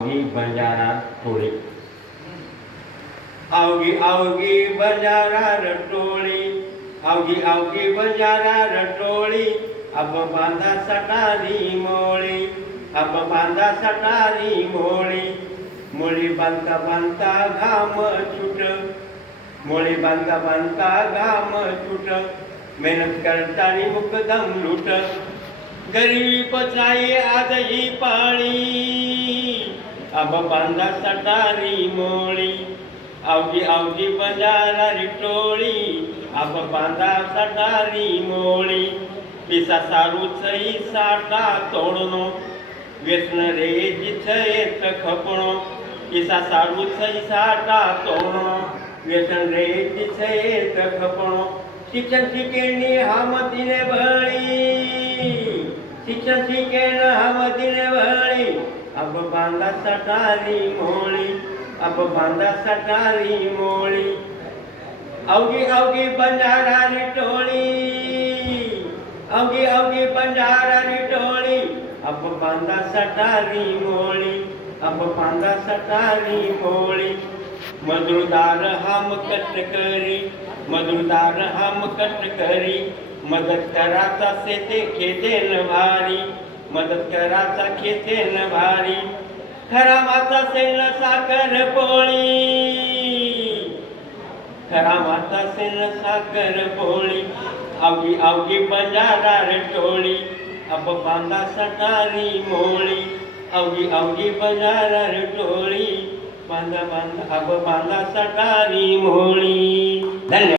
अवघी बंजारा टोळी अवघी अवघी बंजारा रटोळी अवघी अवघी बंजारा रटोळी अब बांधा सटारी मोळी अब बांधा सटारी मोळी मोळी बांधता बांधता घाम छुट। मोळी बांधता बांधता घाम छुट। मेहनत करतानी मुकदम लूट। गरीबी पचाई आजही पाळी ખભ બાંધા સટારી મોળી. આવજી આવજી બજારારી ટોળી. આપ બાંધા સટારી મોળી. પૈસા સારું થઈ સાટા તોડનો. વેસન રે જીથ એક ખપણો. પૈસા સારું થઈ સાટા તોડનો. વેસન રે જીથ એક ખપણો. શિક્ષણ શીખેની હામતીને ભણી. શિક્ષણ શીખે હામતીને ભણી. अब बांधा सटारी मोळी अब बांधा सटारी मोळी अवघी अवघी बंजारा टोळी अवघी अवघी बंजारा टोळी अब बांधा सटारी मोळी अब बांधा सटारी मोळी मधुरदार हम कष्ट करी मधुरदार हम कष्ट करी। मदत कराचा से ते खेते न भारी मदत कराचा न भारी खरा माता सेन साखर पोळी. खरामाचा सेन साखर पोळी अवघी अवघी बंजारार टोळी अब बांधा सटारी मोळी अवघी अवघी बंजारार टोळी बांधा बांधा अब बांधा सटारी मोळी. धन्यवाद